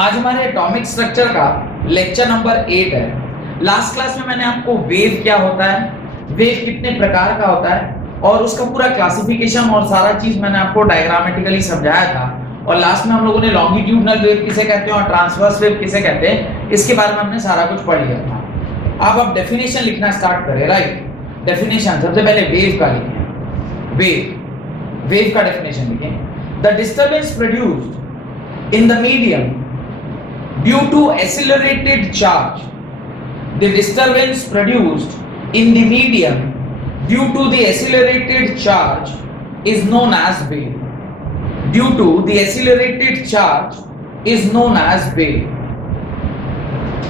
आज हमारे atomic structure का लेक्चर नंबर 8 है। लास्ट क्लास में मैंने आपको वेव क्या होता है, वेव कितने प्रकार का होता है और उसका पूरा क्लासिफिकेशन और सारा चीज मैंने आपको डायग्रामेटिकली समझाया था। और लास्ट में हम लोगों ने लॉन्गिट्यूडनल वेव किसे कहते हैं और ट्रांसवर्स वेव किसे कहते हैं, इसके बारे में हमने सारा कुछ पढ़ लिया था। अब डेफिनेशन लिखना स्टार्ट करें। राइट, डेफिनेशन सबसे पहले वेव का लिखें। वेव का डेफिनेशन लिखें। The disturbance produced in the medium due to accelerated charge. The disturbance produced in the medium due to the accelerated charge is known as wave. Due to the accelerated charge is known as wave.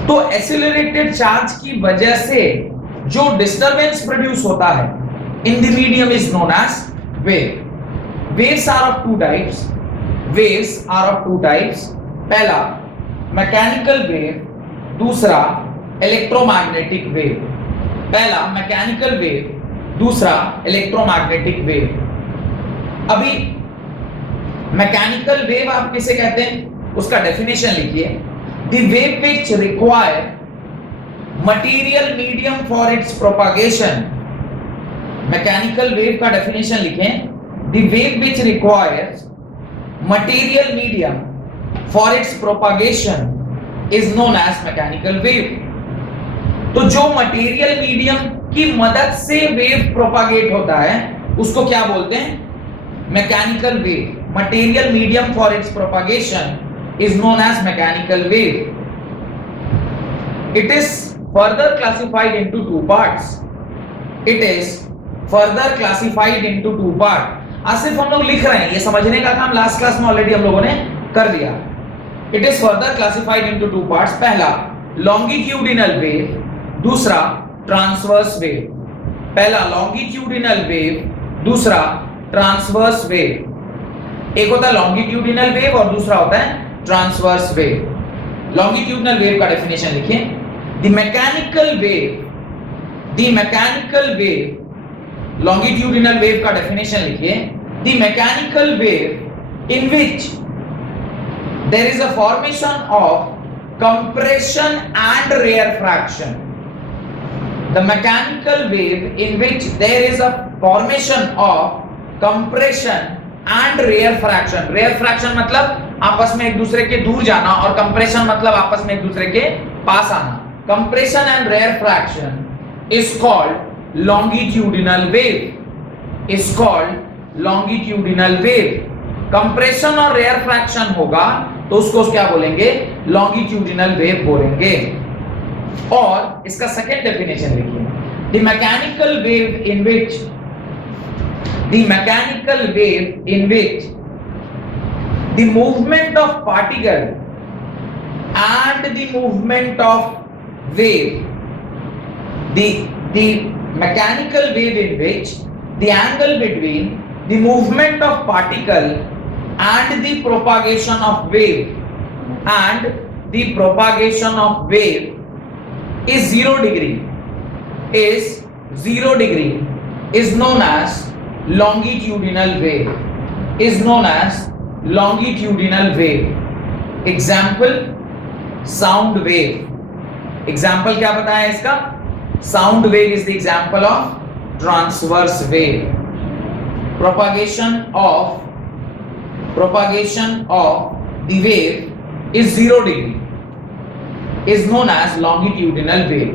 तो accelerated charge की वजह से जो disturbance produce होता है in the medium is known as wave. Waves are of two types. Waves are of two types. पहला mechanical wave, दूसरा electromagnetic wave. पहला मैकेनिकल वेव, दूसरा इलेक्ट्रोमैग्नेटिक वेव। अभी मैकेनिकल वेव आप किसे कहते हैं, उसका डेफिनेशन लिखिए। The wave which require material medium for its propagation. Mechanical wave का डेफिनेशन लिखें। The wave which requires material medium for its propagation is known as mechanical wave. तो जो मटेरियल मीडियम की मदद से वेव प्रोपागेट होता है उसको क्या बोलते हैं, mechanical wave. Material medium for its propagation is known as mechanical wave. It is further classified into two parts. It is further classified into two parts. आज सिर्फ हम लोग लिख रहे हैं, ये समझने का काम लास्ट क्लास में ऑलरेडी हम लोगों ने कर दिया। It is further classified into two parts. पहला longitudinal wave, दूसरा transverse wave। पहला longitudinal wave, दूसरा transverse wave। एक होता है longitudinal wave और दूसरा होता है transverse wave। longitudinal wave का definition लिखिए। The mechanical wave, longitudinal wave का definition लिखिए। The mechanical wave in which there is a formation of compression and rarefaction. The mechanical wave in which there is a formation of compression and rarefaction. Rarefaction मतलब आपस में एक दूसरे के दूर जाना और compression मतलब आपस में एक दूसरे के पास आना। Compression and rarefaction is called longitudinal wave. Is called longitudinal wave. Compression और rarefaction होगा तो उसको क्या बोलेंगे, लॉन्गिट्यूडिनल वेव बोलेंगे। और इसका सेकंड डेफिनेशन लिखिए। The mechanical wave in which the movement of particle and the movement of wave, the mechanical wave in which the angle between the movement of particle and the propagation of wave is 0 degree, is known as longitudinal wave, example sound wave। example क्या बताया इसका, sound wave is the example of transverse wave। propagation of the wave is 0 degree, is known as longitudinal wave।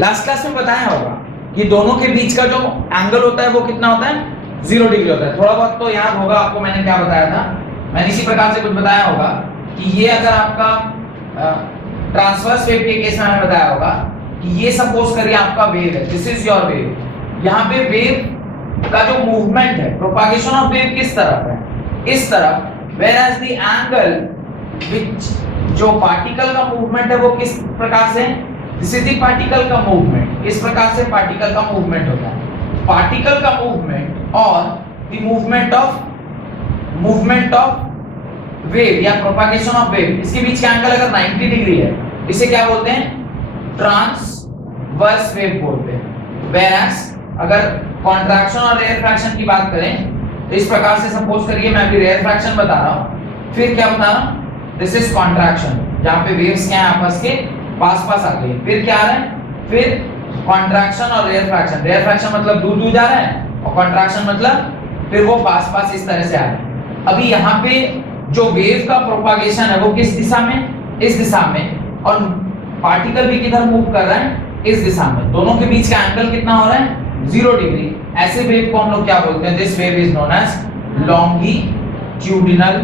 Last class में बताया होगा कि दोनों के बीच का जो एंगल होता है वो कितना होता है, 0 डिग्री होता है। थोड़ा बहुत तो याद होगा आपको, मैंने क्या बताया था, मैंने इसी प्रकार से कुछ बताया होगा कि ये अगर आपका ट्रांसवर्स वेव के केस में मैंने बताया होगा कि ये सपोज करिए आपका वेव है, दिस इज योर वेव। यहाँ पे वेव का जो मूवमेंट है, प्रोपागेशन ऑफ वेव किस तरफ है, इस तरफ। whereas the angle which जो पार्टिकल का मूवमेंट है वो किस प्रकार से, दिस इज द पार्टिकल का मूवमेंट। इस प्रकार से पार्टिकल का मूवमेंट होता है। पार्टिकल का मूवमेंट और द मूवमेंट ऑफ वेव या प्रोपागेशन ऑफ वेव, इसके बीच का एंगल अगर 90 डिग्री है, इसे क्या बोलते हैं, ट्रांसवर्स वेव बोलते हैं। whereas अगर कॉन्ट्रैक्शन और रेयरफैक्शन की बात करें तो इस प्रकार से सपोज करिए, मैं अभी रेयरफैक्शन बता रहा हूं, फिर क्या बता रहा हूं, दिस इज कॉन्ट्रैक्शन, जहां पे वेव्स क्या है आपस के पास पास आ गई। फिर क्या आ रहा है, फिर कॉन्ट्रैक्शन और रेयरफैक्शन। रेयरफैक्शन मतलब दूर दूर जा रहा है और कॉन्ट्रैक्शन मतलब फिर वो पास पास इस तरह से आ रहा है। अभी यहाँ पे जो वेव का प्रोपागेशन है वो किस दिशा में, इस दिशा में, और पार्टिकल भी किधर मूव कर रहा है, इस दिशा में। दोनों के बीच का एंगल कितना हो रहा है, 0 डिग्री। ऐसे वेव को हम लोग क्या बोलते हैं, this wave is known as longitudinal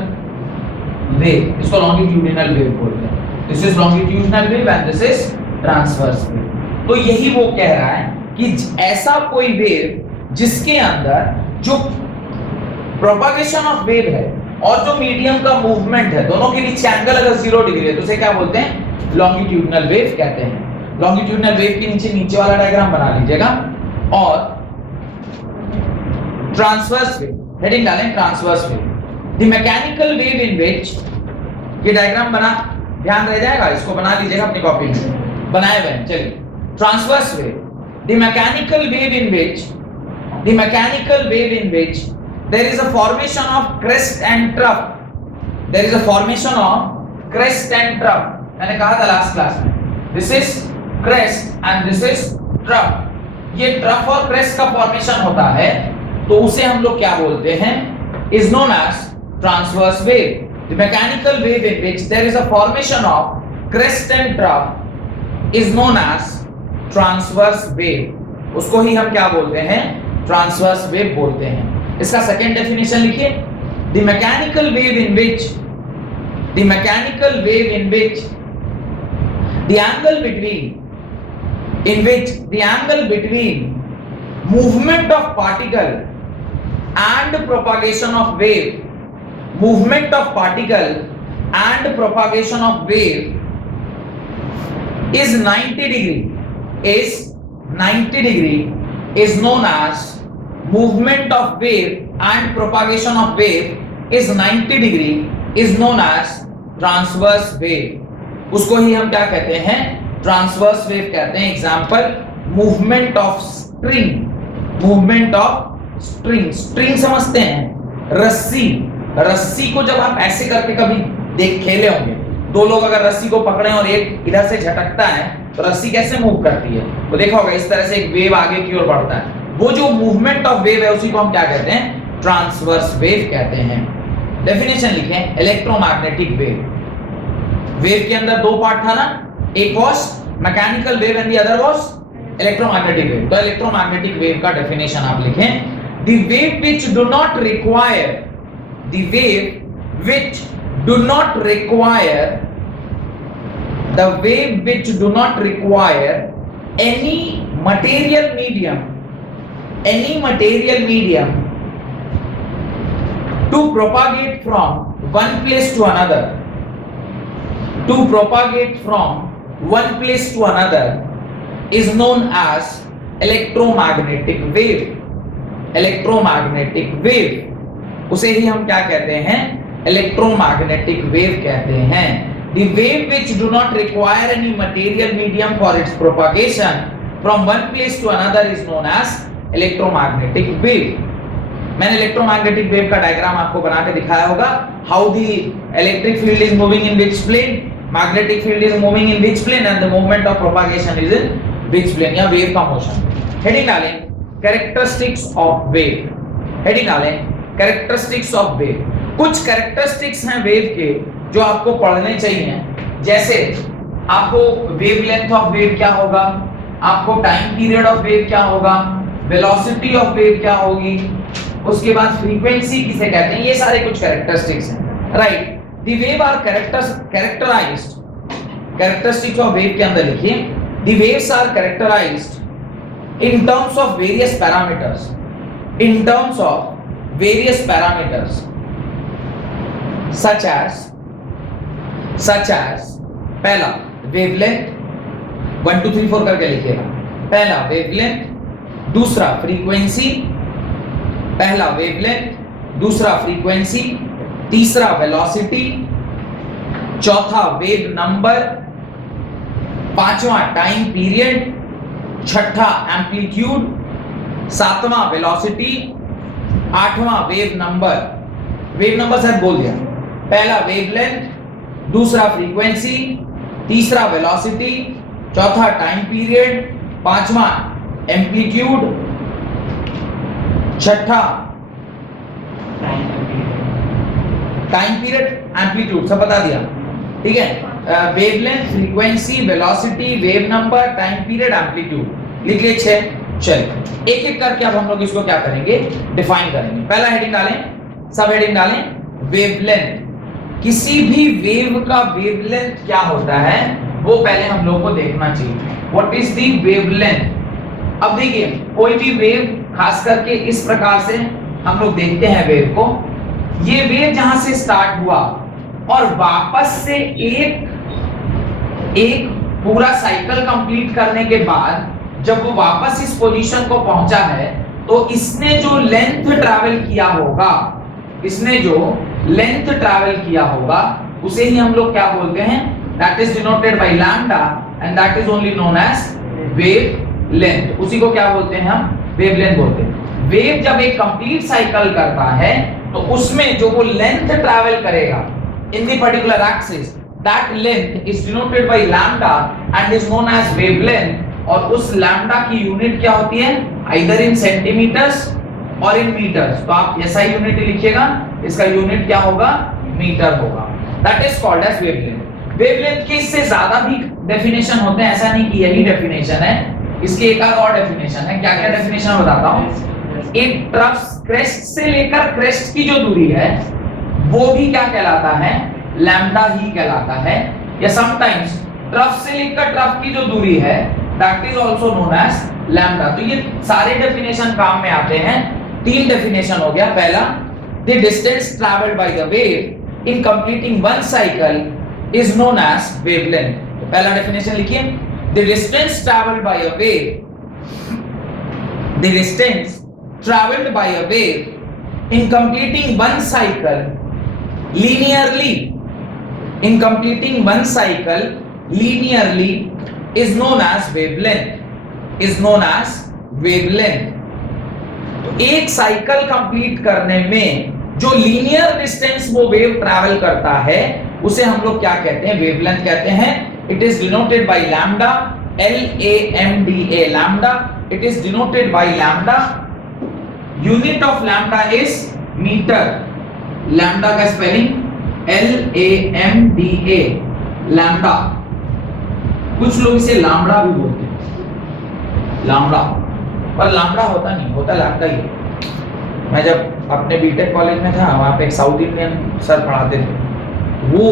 wave. इसको लॉन्गिट्यूडिनल वेव बोलते हैं। This is longitudinal wave and this is transverse wave. तो यही वो कह रहा है कि ऐसा कोई वेव जिसके अंदर जो प्रोपागेशन ऑफ वेव है और जो मीडियम का मूवमेंट है, दोनों के बीच एंगल अगर 0 डिग्री है तो उसे क्या बोलते हैं, लॉन्गिट्यूडिनल वेव कहते हैं। लॉन्गिट्यूडिनल वेव के नीचे वाला डायग्राम बना लीजिएगा। और ट्रांसवर्स वेव, हेडिंग डालें transverse wave. The mechanical wave in which, ये डायग्राम बना, ध्यान रह जाएगा, इसको बना लीजिएगा अपनी कॉपी में, बनाए हुए हैं। चलिए, transverse wave, the mechanical wave in which, the mechanical wave in which there is a formation of crest and trough, there is a formation of crest and trough। मैंने कहा था लास्ट क्लास में, this is crest and this is trough। ये trough और crest का formation होता है तो उसे हम लोग क्या बोलते हैं, is known as transverse wave। The mechanical wave in which there is a formation of crest and trough is known as transverse wave। उसको ही हम क्या बोलते हैं, transverse wave बोलते हैं। इसका सेकेंड डेफिनेशन लिखिए, the mechanical wave in which, the mechanical wave in which the angle between, in which the angle between movement of particle and propagation of wave, movement of particle and propagation of wave is 90 degree, is 90 degree is known as movement of wave and propagation of wave is 90 degree is known as transverse wave। उसको ही हम क्या कहते हैं, transverse wave कहते हैं। Example, movement of string, movement of string, string समझते हैं, रस्सी। रस्सी को जब आप ऐसे करके कभी देख खेले होंगे, दो लोग अगर रस्सी को पकड़े और एक इधर से झटकता है तो रस्सी कैसे मूव करती है, तो देखा होगा इस तरह से एक वेव आगे की ओर बढ़ता है। वो जो मूवमेंट ऑफ वेव है उसी को हम क्या कहते हैं, ट्रांसवर्स वेव कहते हैं। डेफिनेशन लिखें, इलेक्ट्रोमैग्नेटिक वेव। वेव के अंदर दो पार्ट था ना, एक was mechanical wave and the other was electromagnetic wave. तो इलेक्ट्रोमैग्नेटिक वेव का डेफिनेशन आप लिखें, the wave which do not require, the wave which do not require, the wave which do not require any material medium, any material medium to propagate from one place to another, to propagate from one place to another is known as electromagnetic wave। electromagnetic wave उसे ही हम क्या कहते हैं, electromagnetic wave कहते हैं। the wave which do not require any material medium for its propagation from one place to another is known as electromagnetic wave. मैंने electromagnetic wave का diagram आपको बना के दिखाया होगा। How the electric field is moving in which plane, magnetic field is moving in which plane and the movement of propagation is in which plane, या wave का मोशन। हेडिंग डालें कैरेक्टरिस्टिक्स ऑफ वेव, हेडिंग डालें characteristics of wave. कुछ characteristics हैं wave के जो आपको पढ़ने चाहिए, जैसे आपको वेवलेंथ ऑफ वेव क्या होगा, आपको टाइम पीरियड ऑफ वेव क्या होगा, वेलोसिटी ऑफ वेव क्या होगी, उसके बाद फ्रीक्वेंसी किसे कहते हैं, ये सारे कुछ कैरेक्टरिस्टिक्स हैं, right. The wave are characterized, characteristics of wave के अंदर लिखिए, the waves are characterized in terms of various parameters, in terms of various parameters such as पहला वेवलेंथ, 1 2 3 4 करके लिखिएगा। पहला वेवलेंथ, दूसरा फ्रीक्वेंसी, पहला वेवलेंथ, दूसरा फ्रीक्वेंसी, तीसरा वेलोसिटी, चौथा वेव नंबर, पांचवा टाइम पीरियड, छठा एम्पलीट्यूड, सातवां वेलोसिटी, आठवां वेव नंबर। वेव नंबर शायद बोल दिया। पहला वेवलेंथ, दूसरा फ्रीक्वेंसी, तीसरा वेलोसिटी, चौथा टाइम पीरियड, पांचवा एम्पलीट्यूड, छठा टाइम पीरियड, एम्पलीट्यूड सब बता दिया, ठीक है। Wavelength, frequency, velocity, wave number, time period, amplitude लिख लिए 6। चलिए एक एक करके अब हम लोग इसको क्या करेंगे, डिफाइन करेंगे। पहला हेडिंग डालें, सब हेडिंग डालें, वेवलेंथ। किसी भी वेव का वेवलेंथ क्या होता है वो पहले हम लोग को देखना चाहिए। What is the wavelength. अब देखिए कोई भी वेव, खास करके इस प्रकार से हम लोग देखते हैं वेव को, ये वेव जहां से स्टार्ट हुआ और वापस से एक पूरा साइकिल कंप्लीट करने के बाद जब वो वापस इस पोजीशन को पहुंचा है, तो इसने जो लेंथ ट्रैवल किया होगा, इसने जो लेंथ ट्रैवल किया होगा उसे ही हम लोग क्या बोलते हैं, that is denoted by lambda and that is only known as wave length. उसी को क्या बोलते हैं हम, वेवलेंथ बोलते हैं। वेव जब एक कंप्लीट साइकिल करता है तो उसमें जो वो लेंथ ट्रैवल करेगा in the particular axis, that length is denoted by lambda and is known as wavelength. और उस लैम्डा की यूनिट क्या होती है, आइदर इन सेंटीमीटर्स और इन मीटर्स। तो आप ऐसा यूनिट लिखिएगा, इसका यूनिट क्या होगा, मीटर होगा। That is called as wavelength. Wavelength के इससे ज्यादा भी डेफिनेशन होते हैं, ऐसा नहीं कि यही डेफिनेशन है, इसके एक और डेफिनेशन है। क्या क्या डेफिनेशन बताता हूं। एक ट्रफ क्रेस्ट से लेकर क्रेस्ट की जो दूरी है वो भी क्या कहलाता है, लैम्डा ही कहलाता है। या समटाइम्स ट्रफ से लेकर ट्रफ की जो दूरी है that is also known as lambda. तो ये सारे डेफिनेशन काम में आते हैं। 3 डेफिनेशन हो गया। पहला, the distance travelled by the wave in completing one cycle is known as wavelength. तो पहला डेफिनेशन लिखिए, the distance travelled by a wave, the distance travelled by a wave in completing one cycle linearly, in completing one cycle linearly is known as wavelength, is known as wavelength। तो एक cycle complete करने में जो linear distance वो wave travel करता है उसे हम लोग क्या कहते हैं, वेवलेंथ कहते हैं। It is denoted by lambda, LAMDA, lambda. It is denoted by lambda. Unit of lambda is metre. Lambda का स्पेलिंग LAMDA, लैम्डा। कुछ लोग इसे लामड़ा भी बोलते हैं, लामड़ा, पर लामड़ा होता नहीं, होता लैम्डा ही। मैं जब अपने बीटेक कॉलेज में था वहां पे एक साउथ इंडियन सर पढ़ाते थे, वो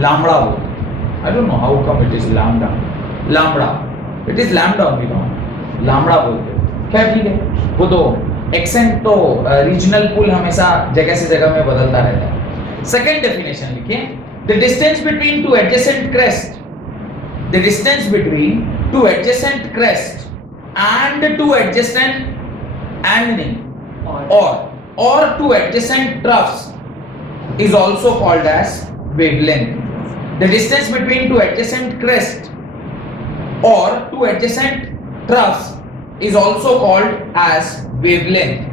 लामड़ा बोलते। I don't know how come it is lambda, lambda, it is lambda only, no lambda बोलते। क्या ठीक है, वो तो एक्सेंट तो रीजनल पुल हमेशा जगह से जगह में बदलता रहता है। सेकंड डेफिनेशन लिखिए, the distance between two adjacent crest, the distance between two adjacent crest and two adjacent and or two adjacent troughs is also called as wavelength. The distance between two adjacent crests or two adjacent troughs is also called as wavelength,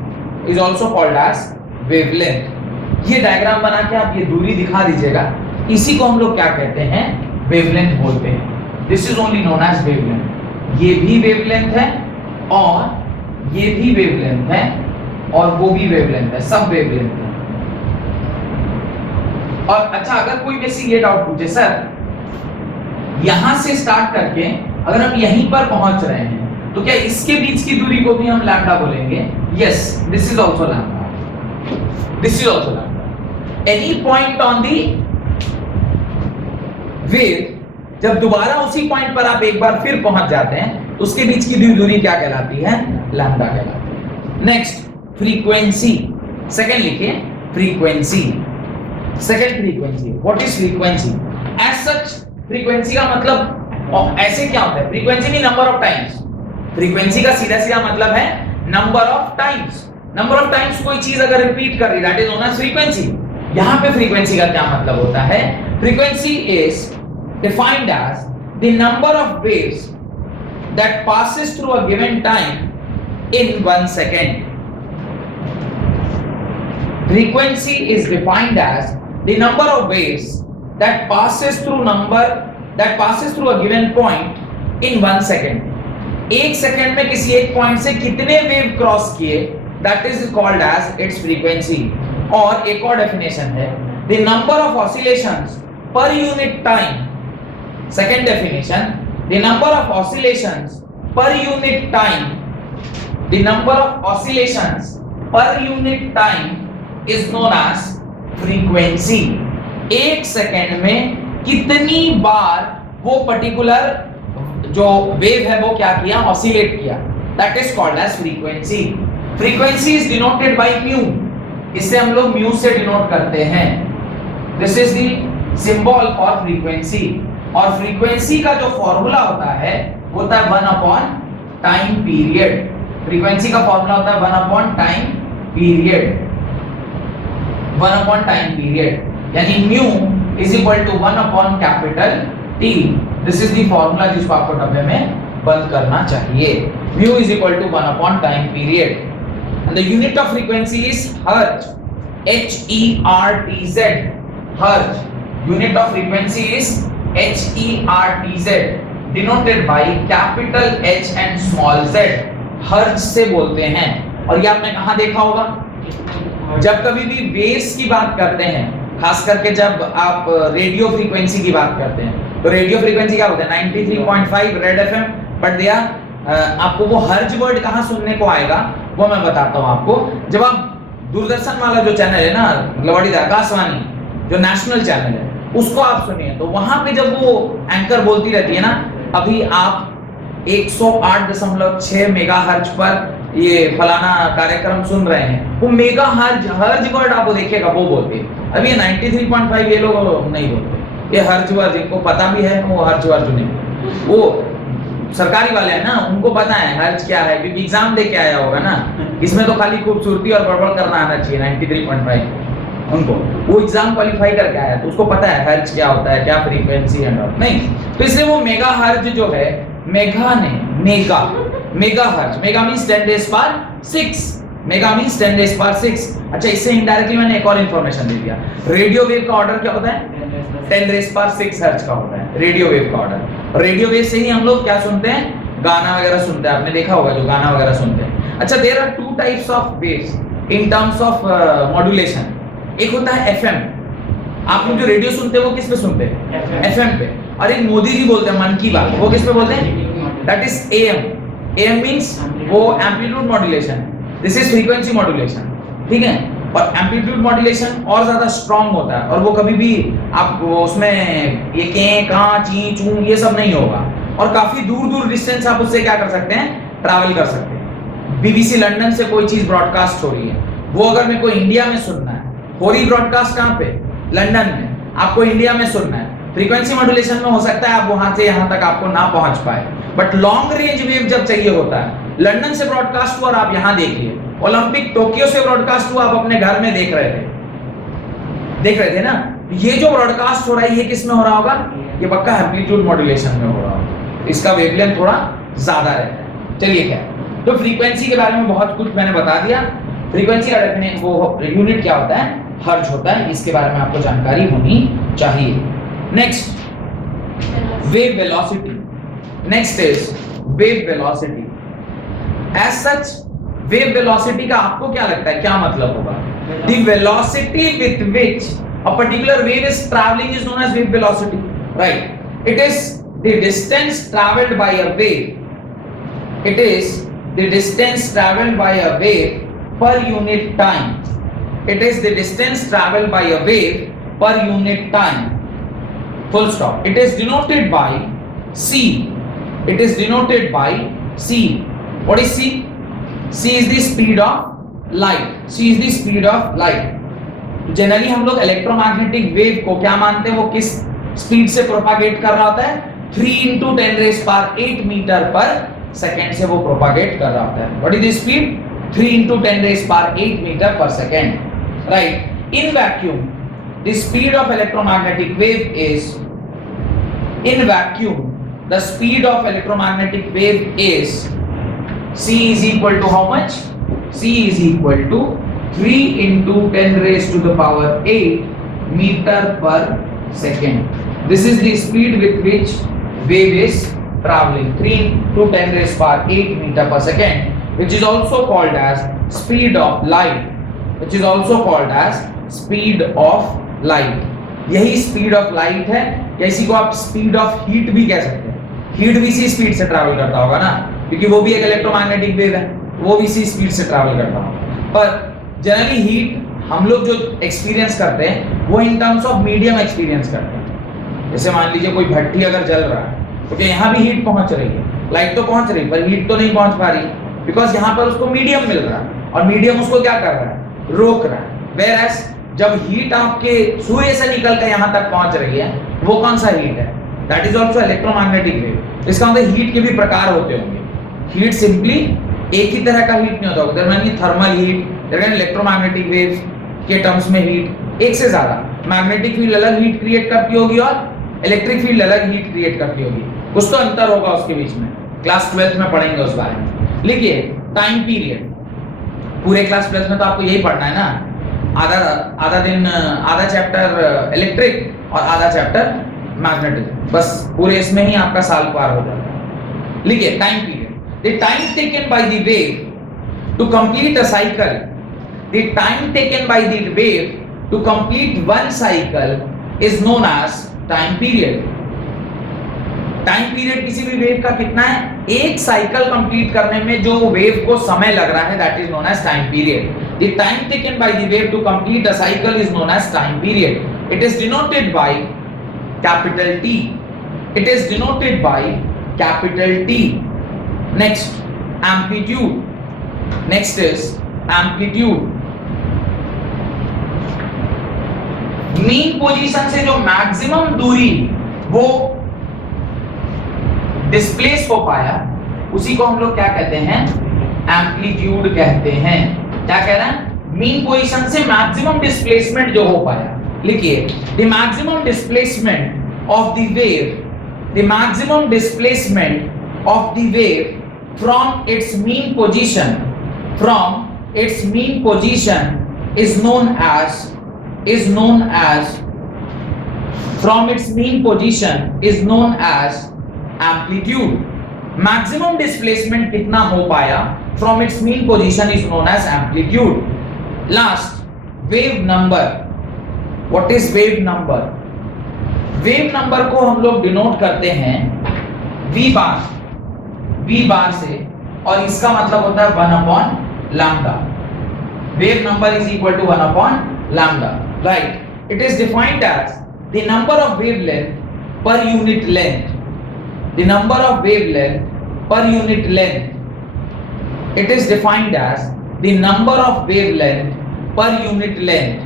is also called as wavelength। ये diagram बना के आप ये दूरी दिखा दीजिएगा, इसी को हम लोग क्या कहते हैं, वेवलेंथ बोलते हैं। This is only known as wavelength. ये भी वेवलेंथ है और ये भी वेवलेंथ है और वो भी वेवलेंथ है, सब वेवलेंथ है। और अच्छा, अगर कोई वैसे ये डाउट पूछे, सर यहां से स्टार्ट करके अगर हम यहीं पर पहुंच रहे हैं तो क्या इसके बीच की दूरी को भी हम लैम्डा बोलेंगे? Yes, this is also lambda, this is also lambda. Any point on the wave, जब दोबारा उसी पॉइंट पर आप एक बार फिर पहुंच जाते हैं तो उसके बीच की दूरी क्या कहलाती है, लैम्डा कहलाती है। Next, frequency. सेकंड लिखिए, frequency. Second, frequency. What is frequency? As such frequency का मतलब ऐसे क्या होता है, फ्रीक्वेंसी नहीं, नंबर ऑफ टाइम्स। फ्रीक्वेंसी का सीधा सीधा मतलब है number of times. Number of times कोई चीज अगर रिपीट कर रही, that is known as frequency. यहां पे फ्रीक्वेंसी का क्या मतलब होता है? Frequency is defined as the number of waves that passes through a given time in 1 second. Frequency is defined as the number of waves that passes through a given point in 1 second. एक second में किसी एक point से कितने wave cross किए, that is called as its frequency. और एक और डेफिनेशन है, the number of oscillations per unit time. Second definition, the number of oscillations per unit time, the number of oscillations per unit time is known as frequency. एक second में कितनी बार वो particular जो wave है वो क्या किया, ऑसिलेट किया, that is called as frequency. Frequency is denoted by mu. इसे हम लोग mu से डिनोट करते हैं. This is the symbol for frequency. और फ्रीक्वेंसी का जो फॉर्मूला होता है वो होता है 1 अपॉन टाइम पीरियड. फ्रीक्वेंसी का फॉर्मूला होता है 1 upon time period. 1 upon time period यानी mu is equal to 1 upon capital T. This is the formula जिसको आपको डब्बे में बंद करना चाहिए. Mu is equal to 1 upon time period and the unit of frequency is hertz. HERTZ. Hertz. Unit of frequency is HERTZ denoted by capital H and small z. Hertz से बोलते हैं. और ये आपने कहां देखा होगा, जब कभी भी वेव्स की बात करते हैं, खास करके जब आप रेडियो फ्रीक्वेंसी की बात करते हैं, तो रेडियो फ्रीक्वेंसी क्या होता है 93.5 रेड एफएम. बट दिया आपको वो हर्ट्ज वर्ड कहां सुनने को आएगा वो मैं बताता हूं आपको. जब आप दूरदर्शन वाला जो चैनल है ना, ग्लोबल आकाशवाणी जो नेशनल चैनल है, उसको आप सुनिए, तो वहां पे जब वो एंकर बोलती रहती है ना, अभी आप 108.6 मेगाहर्ट्ज पर ये फलाना कार्यक्रम सुन रहे हैं, वो मेगाहर्ट्ज हर्ट्ज वर्ड आपको देखिएगा वो बोलते हैं. अभी ये 93.5 ये लोग नहीं बोलते, ये हर्ट्ज वर्ड जिनको पता भी है वो हर्ट्ज वर्ड नहीं, वो सरकारी वाले हैं ना, उनको पता है हर्ट्ज क्या है, क्योंकि एग्जाम दे के आया होगा ना. इसमें तो खाली खूबसूरती और बड़बड़ करना आना चाहिए 93.5 उनको, वो एग्जाम क्वालिफाई करके आया तो उसको पता है हर्ट्ज क्या होता है, क्या फ्रीक्वेंसी है नहीं. तो इसलिए वो मेगाहर्ट्ज जो है, मेगा नहीं mega, megahertz. Mega means 10 rays power 6. Mega means 10 rays power 6. अच्छा, इससे इनडायरेक्टली मैंने एक और इंफॉर्मेशन दे दिया. रेडियो वेव का ऑर्डर क्या होता है 10 रेज़ पावर 6 हर्ट्ज का होता है रेडियो वेव का ऑर्डर. रेडियो वेव से ही हम लोग क्या सुनते हैं, गाना वगैरह सुनते हैं. आपने देखा होगा जो गाना वगैरह सुनते हैं. अच्छा, there are 2 types of waves in terms of modulation. एक होता है एफएम. आप लोग जो रेडियो सुनते हैं वो किस पे सुनते हैं, एफएम पे. और एक मोदी जी बोलते हैं मन की बात, वो किस पे बोलते हैं, that is AM. AM means वो amplitude modulation. This is frequency modulation. ठीक है. और एम्पलीट्यूड मॉड्यूलेशन और ज्यादा स्ट्रांग होता है, और वो कभी भी आप उसमें ये के का ची चू ये सब नहीं होगा, और काफी दूर दूर डिस्टेंस आप उससे क्या कर सकते हैं, ट्रैवल कर सकते हैं. बीबीसी लंदन से कोई चीज ब्रॉडकास्ट हो रही है, वो अगर मेरे को इंडिया में सुनना है, हो रही ब्रॉडकास्ट कहां पे, लंदन में, आपको इंडिया में सुनना है, फ्रीक्वेंसी मॉड्यूलेशन में हो सकता है आप वहां से यहां तक आपको ना पहुंच पाए. बट लॉन्ग रेंज वेव जब चाहिए होता है, लंदन से ब्रॉडकास्ट हुआ और आप यहां देखिए, ओलंपिक टोक्यो से ब्रॉडकास्ट हुआ, आप अपने घर में देख रहे थे ना. ये जो ब्रॉडकास्ट हो रहा है ये किस में हो रहा होगा, ये पक्का एम्पलीट्यूड मॉड्यूलेशन में हो रहा होगा. इसका वेवलेंथ थोड़ा ज्यादा रहता है. चलिए क्या, तो फ्रीक्वेंसी के बारे में बहुत कुछ मैंने बता दिया. फ्रीक्वेंसी का डेफिनेशन वो यूनिट क्या होता है, हर्ट्ज होता है. इसके बारे में आपको जानकारी होनी चाहिए. Next, wave velocity. Next is wave velocity. As such wave velocity का आपको क्या लगता है क्या मतलब होगा, the velocity with which a particular wave is travelling is known as wave velocity. Right. It is the distance travelled by a wave. It is the distance travelled by a wave per unit time. It is the distance traveled by a wave per unit time. Full stop. It is denoted by c. It is denoted by c. What is c? c is the speed of light. c is the speed of light. Generally हम लोग electromagnetic wave को क्या मानते हैं, वो किस speed से propagate कर रहा होता है, 3 into 10 raised power 8 मीटर पर सेकेंड से वो प्रोपागेट कर रहा होता है. What is the speed? 3 into 10 raised power 8 meter per second. Right. In vacuum, the speed of electromagnetic wave is, in vacuum, the speed of electromagnetic wave is c is equal to how much? c is equal to 3 into 10 raised to the power 8 meter per second. This is the speed with which wave is traveling, 3 to 10 raised power 8 meter per second, which is also called as speed of light, which is also called as speed of light. यही speed of light है, या इसी को आप speed of heat भी कह सकते हैं। हीट भी इसी स्पीड से ट्रैवल करता होगा ना, क्योंकि वो भी एक इलेक्ट्रोमैग्नेटिक वेव है, वो भी इसी स्पीड से ट्रैवल करता होगा। पर जनरली हीट हम लोग जो एक्सपीरियंस करते हैं वो इन टर्म्स ऑफ मीडियम एक्सपीरियंस करते हैं। जैसे मान लीजिए कोई भट्टी अगर जल रहा है तो क्या यहाँ भी हीट पहुंच रही है, लाइट तो पहुंच रही है पर हीट तो नहीं पहुंच पा रही, बिकॉज यहाँ पर उसको मीडियम मिल रहा है और मीडियम उसको क्या कर रहा है, रोक रहा है। वेयरएज जब हीट आपके सूर्य से निकलकर यहाँ तक पहुंच रही है, वो कौन सा हीट है, that is also electromagnetic wave. इसका मतलब हीट के भी प्रकार होते होंगे। हीट सिंपली एक ही तरह का हीट नहीं होता, there can be thermal heat, there can electromagnetic wave के टर्म्स में हीट एक से ज्यादा, मैग्नेटिक फील्ड अलग हीट क्रिएट करती होगी और इलेक्ट्रिक फील्ड अलग हीट क्रिएट करती होगी, कुछ तो अंतर होगा उसके बीच में, क्लास 12th में पढ़ेंगे उस बारे में। लिखिए टाइम पीरियड, पूरे क्लास 12th में तो आपको यही पढ़ना है ना, आधा दिन आधा चैप्टर इलेक्ट्रिक और आधा चैप्टर मैग्नेटिक, बस पूरे इसमें ही आपका साल पार हो जाता है। लिखिए time period, the time taken by the wave to complete a cycle, the time taken by the wave to complete one cycle is known as time period. Time period किसी भी वेव का कितना है, एक साइकिल कंप्लीट करने में जो wave को समय लग रहा है, that is known as time period. The time taken by the wave to complete a cycle is known as time period. It is denoted by capital T, it is denoted by capital T. Next, amplitude, next is amplitude। Mean position से जो maximum दूरी वो displace हो पाया, उसी को हम लोग क्या कहते हैं, एम्पलीट्यूड कहते हैं। क्या कह रहे हैं, मीन पोजीशन से मैक्सिमम डिस्प्लेसमेंट जो हो पाया। लिखिए the maximum displacement of the wave, the maximum displacement of the wave from its mean position, from its mean position is known as from its mean position is known as amplitude। Maximum displacement कितना हो पाया from its mean position is known as amplitude. Last, wave number. What is wave number? Wave number को हम लोग denote करते हैं we बार से, और इसका मतलब होता है 1 upon lambda. Wave number is equal to 1 upon lambda, right. It is defined as the number of wavelength per unit length, the number of wavelength per unit length। It is defined as the number of wavelength per unit length।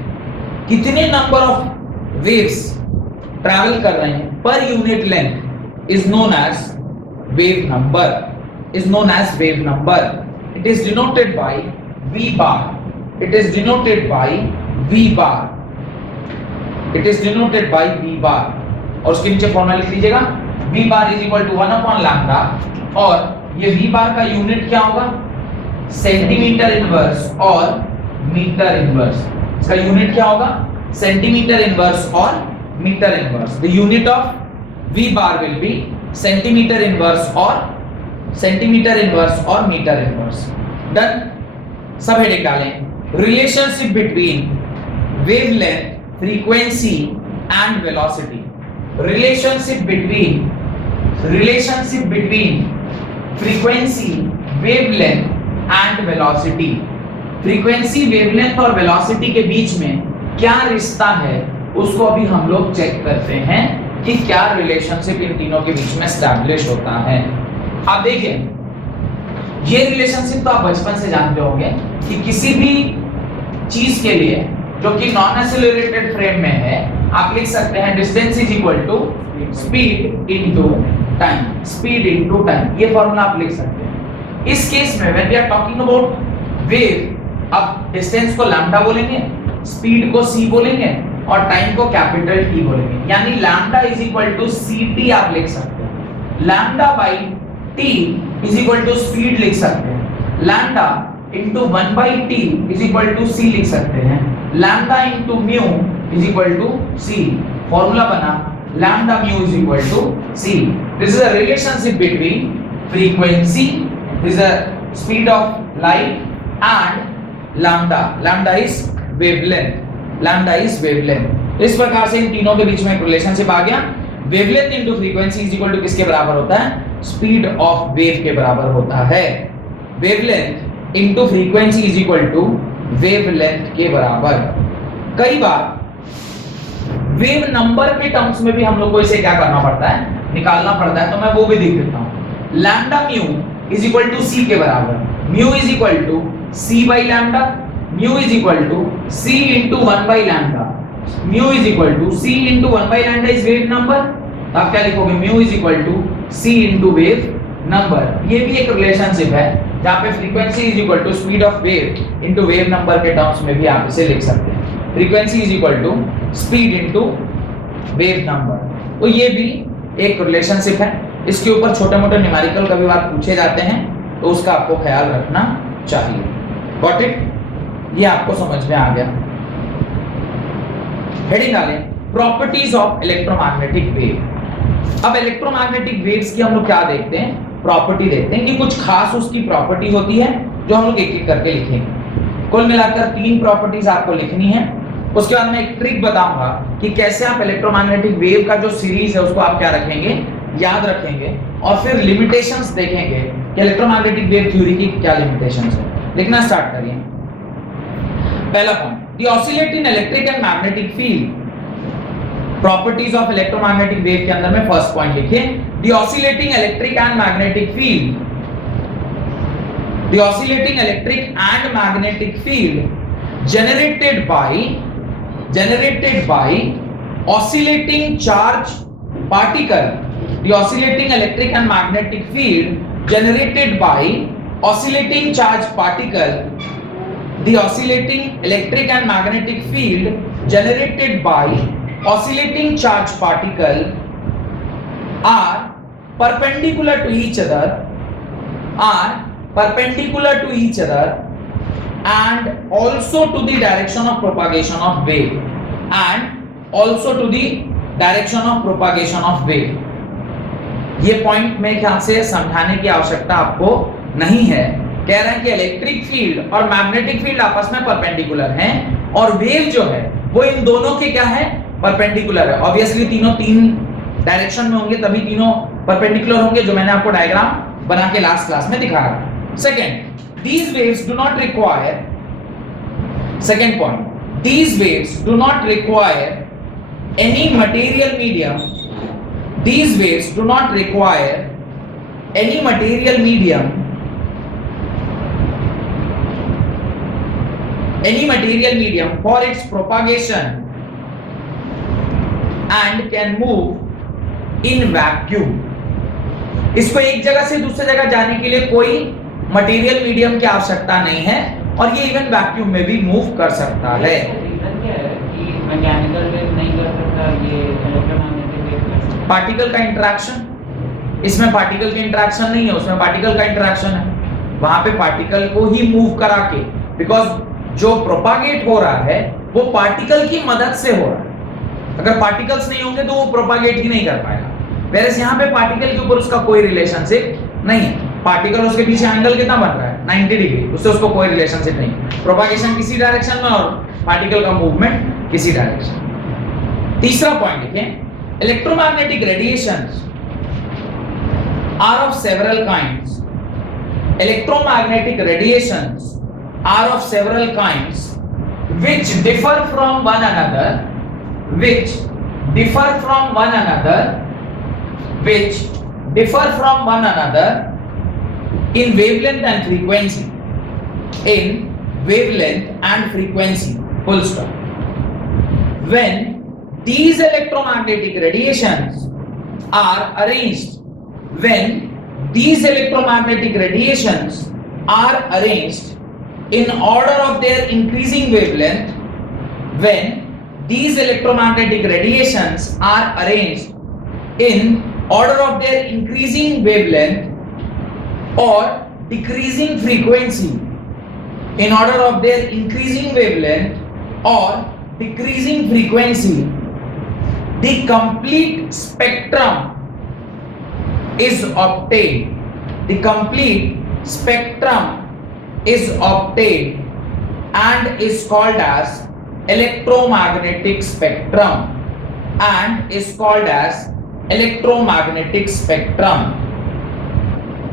कितने number of waves travel कर रहे हैं per unit length is known as wave number, is known as wave number। It is denoted by V bar, it is denoted by V bar, it is denoted by V bar। और उसके नीचे formula लिख लीजिएगा, V bar is equal to 1 upon lambda, और ये V bar का unit क्या होगा, सेंटीमीटर इनवर्स और मीटर इनवर्स। इसका मीटर क्या होगा, सेंटीमीटर इनवर्स और metre inverse. The unit of V bar will be centimetre inverse और metre inverse. Done. Sub heading डालें। Relationship between wavelength, frequency and velocity. relationship between frequency, wavelength and velocity। frequency, wavelength और velocity के बीच में क्या रिश्ता है, उसको अभी हम लोग चेक करते हैं कि क्या रिलेशनशिप इन तीनों के बीच में एस्टैब्लिश होता है। आप देखिए, ये रिलेशनशिप तो आप बचपन से जानते होंगे कि किसी भी चीज के लिए जो कि नॉन एक्सेलरेटेड फ्रेम में है, आप लिख सकते हैं distance is equal to speed into time, speed into time. ये फॉर्मूला आप लिख सकते हैं। इस केस में when we are talking about wave, अब डिस्टेंस को लैम्डा बोलेंगे, स्पीड को c बोलेंगे और टाइम को कैपिटल T बोलेंगे। यानी lambda is equal to ct आप लिख सकते हैं। Lambda by t is equal to speed लिख सकते हैं। Lambda into 1/t is equal to c लिख सकते हैं। Lambda into mu is equal to c। Formula बना lambda mu is equal to C. This is a relationship between frequency, this is a speed of light and lambda. Lambda is wavelength, lambda is wavelength. इस प्रकार से इन तीनों के बीच में एक relationship आ गया। Wavelength into frequency is equal to किसके बराबर होता है? स्पीड ऑफ वेव के बराबर होता है। Wavelength into frequency is equal to wavelength के बराबर। कई बार वेव नंबर के टर्म्स में भी हम लोग को इसे क्या करना पड़ता है? निकालना पड़ता है, तो मैं वो भी देख देता हूं। Lambda mu is equal to C के बराबर। Mu is equal to C by lambda, mu is equal to C into 1 by lambda. Mu is equal to C into 1 by lambda is wave number. आप क्या लिखोगे? Mu is equal to C into wave number. ये भी एक relationship है जहां पे frequency is equal to speed of wave into wave number के टर्म्स में भी आप इसे लिख सकते हैं। Frequency is equal to speed into wave number. तो ये भी एक रिलेशनशिप है। इसके ऊपर छोटे मोटे न्यूमेरिकल कभी बार पूछे जाते हैं तो उसका आपको ख्याल रखना चाहिए। Got it? ये आपको समझ में आ गया। हेडिंग डालें प्रॉपर्टीज ऑफ इलेक्ट्रोमैग्नेटिक वेव। अब इलेक्ट्रोमैग्नेटिक वेव्स की हम लोग क्या देखते हैं? प्रॉपर्टी देखते हैं कि कुछ खास उसकी प्रॉपर्टी होती है जो हम लोग एक एक करके लिखेंगे। कुल मिलाकर 3 प्रॉपर्टीज आपको लिखनी है। उसके बाद मैं एक ट्रिक बताऊंगा कि कैसे आप इलेक्ट्रोमैग्नेटिक वेव का जो सीरीज है उसको आप क्या रखेंगे? याद रखेंगे। और फिर लिमिटेशंस देखेंगे कि इलेक्ट्रोमैग्नेटिक वेव थ्योरी की क्या लिमिटेशंस है। लिखना स्टार्ट करिए। पहला point, the oscillating electric and magnetic field. Properties of electromagnetic wave के अंदर में फर्स्ट पॉइंट लिखिए, the oscillating electric and magnetic field. The oscillating electric and magnetic field generated by oscillating charge particle. The oscillating electric and magnetic field generated by oscillating charge particle. The oscillating electric and magnetic field generated by oscillating charge particle are perpendicular to each other, and also to the direction of propagation of wave, ये point में ख्याल से समझाने की आवश्यकता आपको नहीं है। कह रहे हैं कि इलेक्ट्रिक फील्ड और मैग्नेटिक फील्ड आपस में परपेंडिकुलर हैं और वेव जो है वो इन दोनों के क्या है? परपेंडिकुलर है। ऑब्वियसली तीनों 3 डायरेक्शन में होंगे तभी तीनों परपेंडिकुलर होंगे, जो मैंने आपको डायग्राम बना के लास्ट क्लास में दिखाया। Second, these waves do not require, second point, these waves do not require any material medium. These waves do not require any material medium, for its propagation and can move in vacuum. इसको एक जगह से दूसरी जगह जाने के लिए कोई मटेरियल मीडियम की आवश्यकता नहीं है और ये इवन वैक्यूम में भी मूव कर सकता है। मैकेनिकल वेव नहीं कर सकता, ये इलेक्ट्रोमैग्नेटिक वेव कर सकता। पार्टिकल का इंटरेक्शन, इसमें पार्टिकल की इंटरेक्शन नहीं है, उसमें पार्टिकल का इंटरेक्शन है। वहां पे पार्टिकल को ही मूव करा के, बिकॉज जो प्रोपागेट हो रहा है वो पार्टिकल की मदद से हो रहा है। अगर पार्टिकल्स नहीं होंगे तो वो प्रोपागेट ही नहीं कर पाएगा। वैसे यहाँ पे पार्टिकल के ऊपर उसका कोई रिलेशनशिप नहीं है। पार्टिकल उसके पीछे एंगल कितना बन रहा है? 90 डिग्री, उससे उसको कोई रिलेशनशिप नहीं। प्रोपागेशन किसी डायरेक्शन में और पार्टिकल का मूवमेंट किसी डायरेक्शन। तीसरा पॉइंट देखें, electromagnetic radiations are of several kinds. Electromagnetic radiations are of several kinds which differ from one another, in wavelength and frequency, full stop. When these electromagnetic radiations are arranged in order of their increasing wavelength, or decreasing frequency, the complete spectrum is obtained. The complete spectrum is obtained and is called as electromagnetic spectrum and is called as electromagnetic spectrum.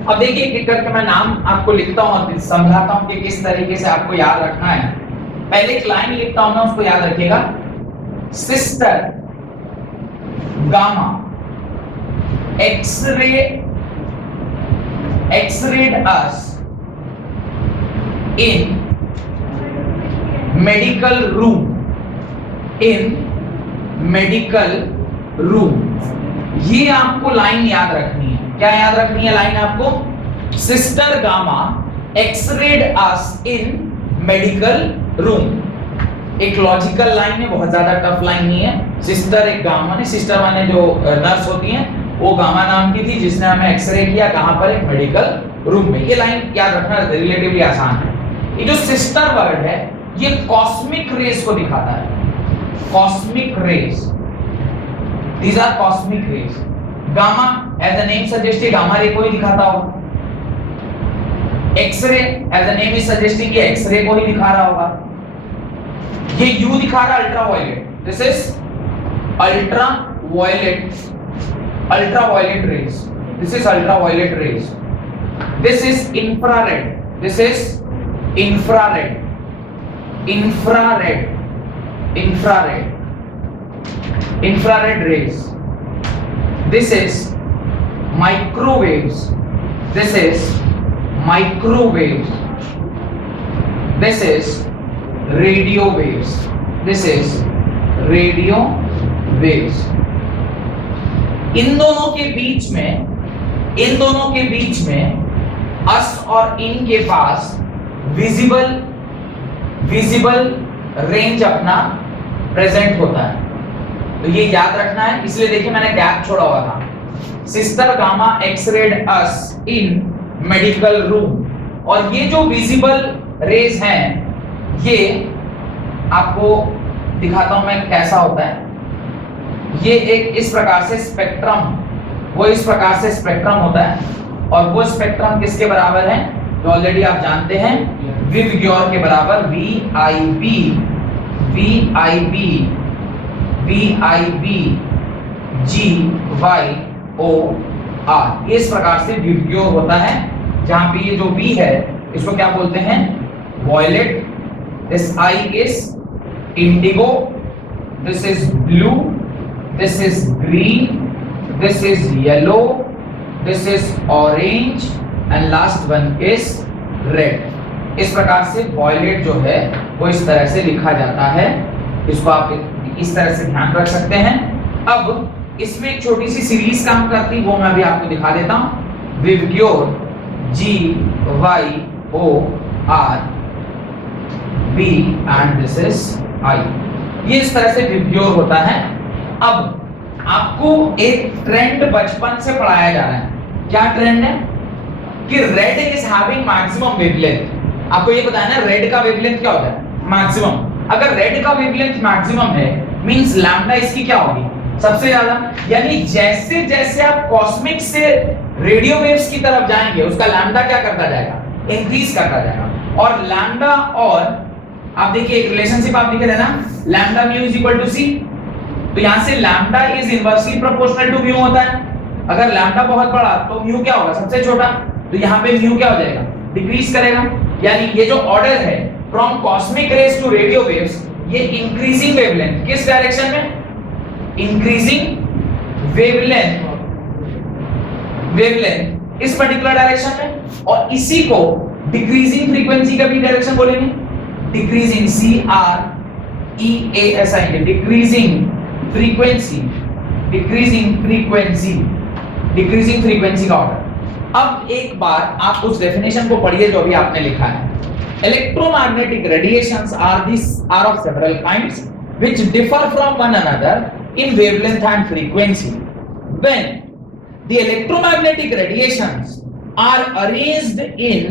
अब देखिए एक करके मैं नाम आपको लिखता हूं और समझाता हूं कि किस तरीके से आपको याद रखना है। पहले एक लाइन लिखता हूं मैं, उसको याद रखिएगा। Sister gamma x-rayed us in medical room। ये आपको लाइन याद रखनी है। क्या याद रखनी है लाइन आपको? Sister gamma x-rayed us in medical room. एक लॉजिकल लाइन है, बहुत ज्यादा टफ लाइन नहीं है। सिस्टर एक गामा ने, सिस्टर माने जो नर्स होती हैं, वो गामा नाम की थी जिसने हमें एक्सरे किया। कहां पर? एक मेडिकल रूम में। ये लाइन याद रखना रिलेटिवली आसान है। ये जो सिस्टर वर्ड है ये कॉस्मिक रेज को दिखाता है। Cosmic rays, these are cosmic rays। Gamma as the name suggests gamma ray को ही दिखाता होगा। X ray as the name is suggesting कि एक्सरे को ही दिखा रहा होगा। ये यू दिखा रहा ultraviolet, this is ultraviolet rays, this is ultraviolet rays, this is infrared, this is infrared rays, this is microwaves, this is microwaves, this is radio waves, this is radio waves। इन दोनों के बीच में अस और इन के पास विजिबल रेंज अपना present होता है। तो ये याद रखना है, इसलिए देखिए मैंने गैप छोड़ा हुआ था। Sister gamma x-rayed us in medical room. और ये जो विजिबल रेज हैं ये आपको दिखाता हूं मैं कैसा होता है। ये एक इस प्रकार से स्पेक्ट्रम, वो इस प्रकार से स्पेक्ट्रम होता है। और वो स्पेक्ट्रम किसके बराबर है? तो ऑलरेडी आप जानते हैं, विवग्योर के बराबर, VIB इस प्रकार से विवग्योर होता है। जहां पे ये जो V है इसको क्या बोलते हैं? Violet, this I is indigo, this is blue, this is green, this is yellow, this is orange and last one is red। इस प्रकार से violet जो है वो इस तरह से लिखा जाता है। इसको आप इस तरह से ध्यान रख सकते हैं। अब इसमें एक छोटी सी सीरीज काम करती है, वो मैं भी आपको दिखा देता हूं। विवग्योर GYOR B and this is I। ये इस तरह से विवग्योर होता है। अब आपको एक ट्रेंड बचपन से पढ़ाया जा रहा है। क्या ट्रेंड है? कि red is having maximum wavelength. आपको ये बताया ना, रेड का वेवलेंथ क्या होता है? मैक्सिमम। अगर रेड का वेवलेंथ मैक्सिमम है मींस लैम्डा इसकी क्या होगी? सबसे ज्यादा। यानी जैसे जैसे आप कॉस्मिक से रेडियो वेव्स की तरफ जाएंगे उसका लैम्डा क्या करता जाएगा? इंक्रीज करता जाएगा। और लैम्डा और आप देखिए एक रिलेशनशिप आप लिख देना, lambda mu is equal to C. तो यहां से lambda is inversely proportional to mu होता है। अगर लैम्डा बहुत बड़ा तो म्यू क्या होगा? सबसे छोटा। तो यहां पे म्यू क्या हो जाएगा? डिक्रीज करेगा। यानी ये जो ऑर्डर है from cosmic rays to radio waves, ये इंक्रीजिंग वेवलेंथ, किस डायरेक्शन में? इंक्रीजिंग वेवलेंथ इस पर्टिकुलर डायरेक्शन में। और इसी को डिक्रीजिंग फ्रीक्वेंसी का भी डायरेक्शन बोलेंगे। डिक्रीजिंग CREASI, डिक्रीजिंग फ्रीक्वेंसी का ऑर्डर। अब एक बार आप उस डेफिनेशन को पढ़िए जो अभी आपने लिखा है। Electromagnetic radiations are of several kinds which differ from one another in wavelength and frequency. When the electromagnetic radiations are arranged in